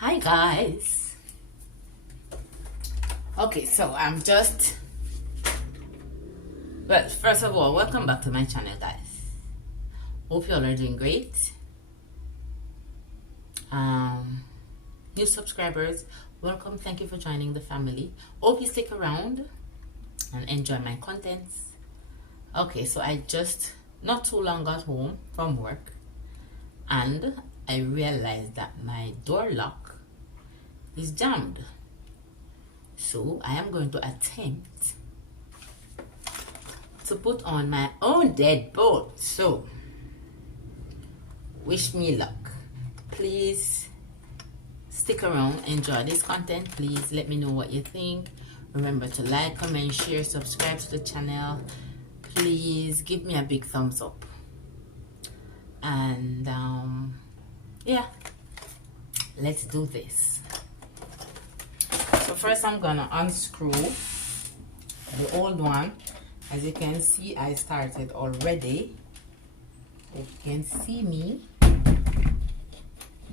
Hi guys. Okay, so first of all, welcome back to my channel, guys. Hope you all are doing great. New subscribers, welcome. Thank you for joining the family. Hope you stick around and enjoy my contents. Okay, so I just not too long got home from work and I realized that my door lock is jammed. So I am going to attempt to put on my own deadbolt. So wish me luck. Please stick around, enjoy this content. Please let me know what you think. Remember to like, comment, share, subscribe to the channel. Please give me a big thumbs up. And yeah, let's do this. So first I'm gonna unscrew the old one. As you can see, I started already. If you can see me,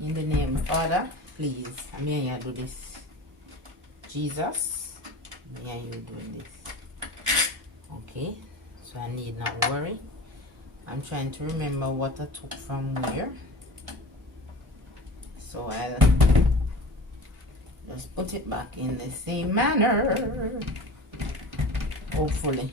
in the name of Father, please, may I do this. Jesus, may I you doing this. Okay, so I need not worry. I'm trying to remember what I took from where. So I'll just put it back in the same manner, hopefully.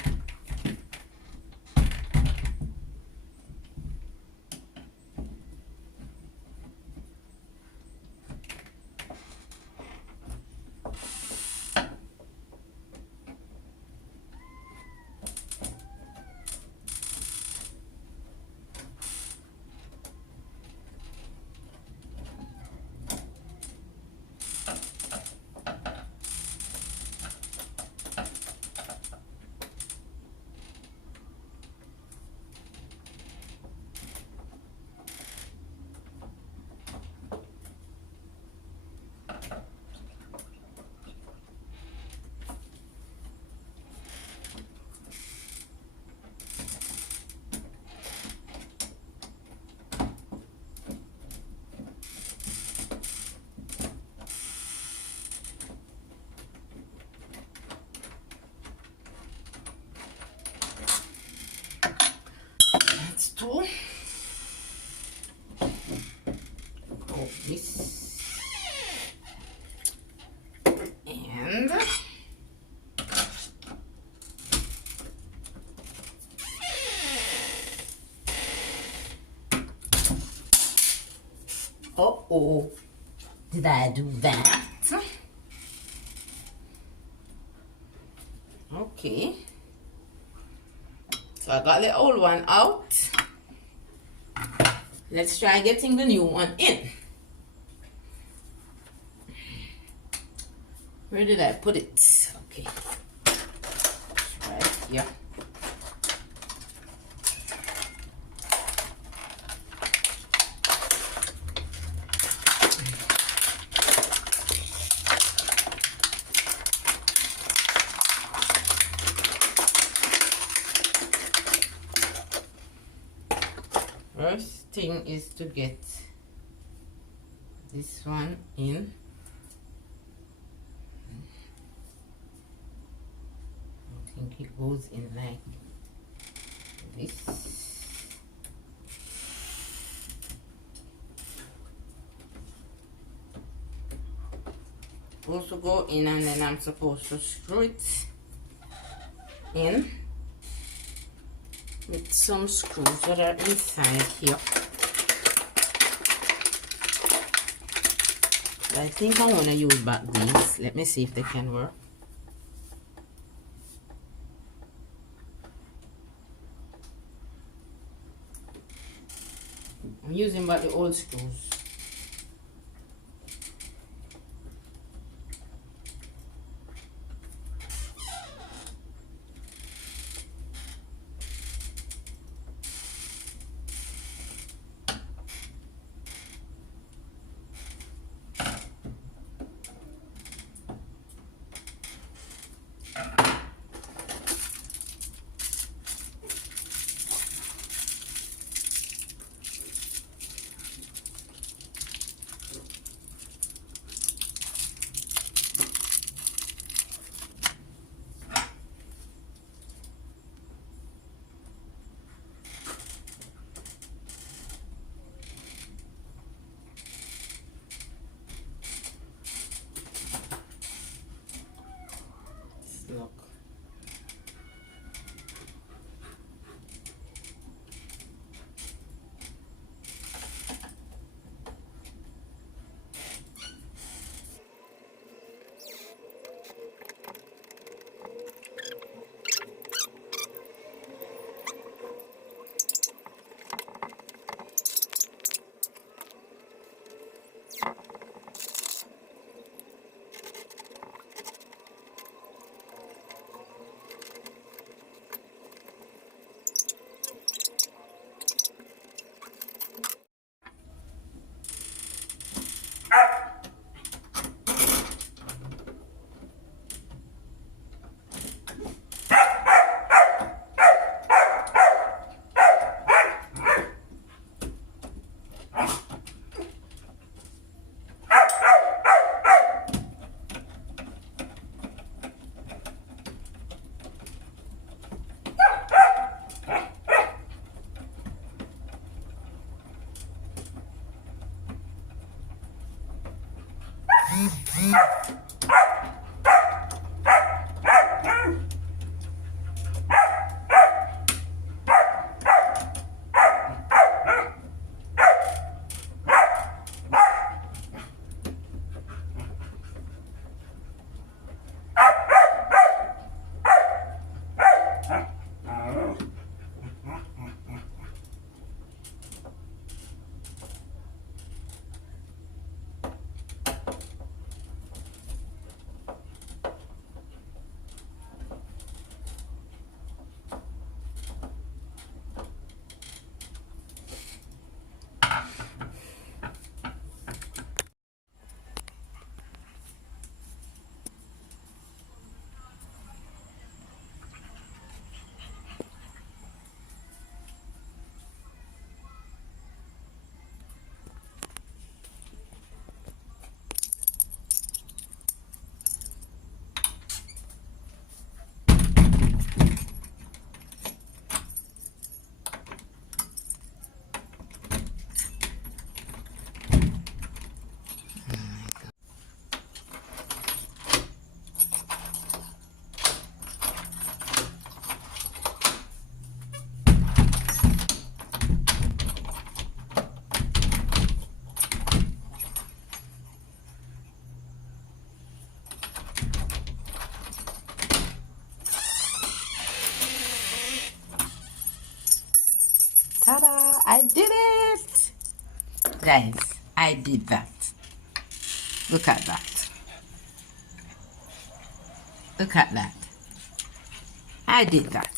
That's two. Oh, this. And oh, did I do that? Okay. So I got the old one out. Let's try getting the new one in. Where did I put it? Okay. Right here. First thing is to get this one in. I think it goes in like this. Supposed to go in, and then I'm supposed to screw it in with some screws that are inside here. I think I want to use back these. Let me see if they can work. I'm using back the old screws. Ta-da! I did it! Guys, I did that. Look at that. Look at that. I did that.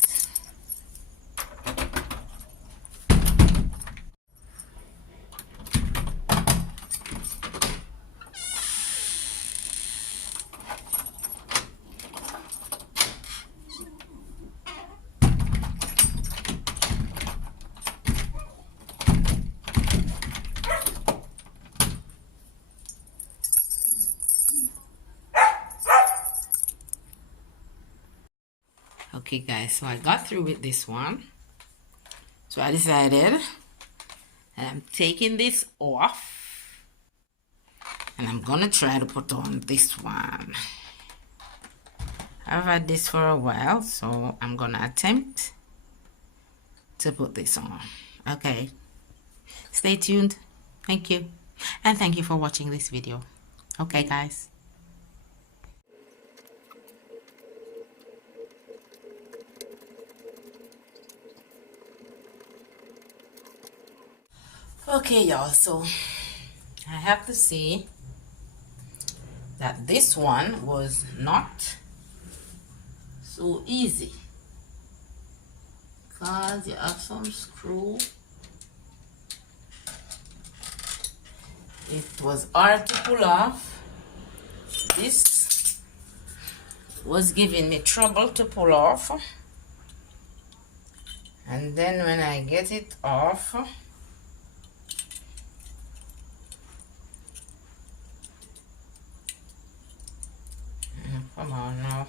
Okay guys, so I got through with this one. So I decided I'm taking this off and I'm gonna try to put on this one. I've had this for a while, so I'm gonna attempt to put this on. Okay, stay tuned. Thank you, and thank you for watching this video. Okay guys. Okay y'all, so I have to say that this one was not so easy because you have some screw. It was hard to pull off. This was giving me trouble to pull off, and then when I get it off, come on now.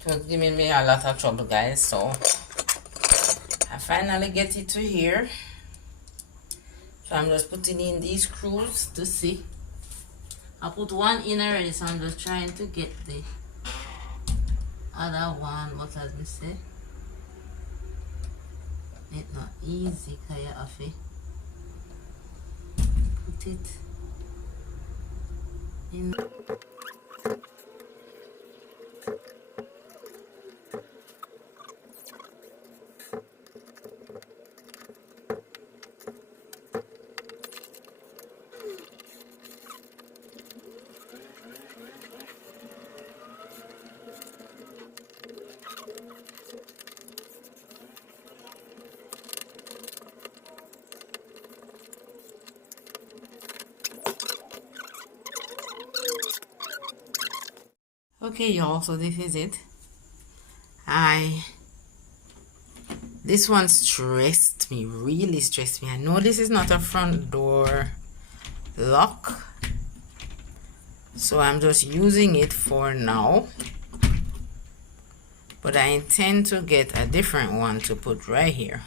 It was giving me a lot of trouble, guys, so I finally get it to here. So I'm just putting in these screws to see. I put one in already, so I'm just trying to get the other one. What as we say, it's not easy because you have to put it in. Okay y'all, so this is it. This one stressed me, really stressed me. I know this is not a front door lock, so I'm just using it for now, but I intend to get a different one to put right here.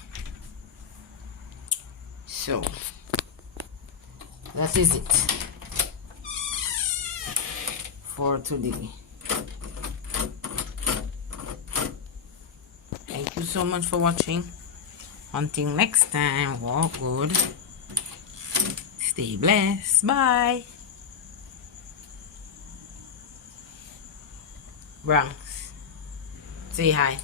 So that is it for today. Thank you so much for watching. Until next time, walk good, stay blessed, bye. Bronx, say hi.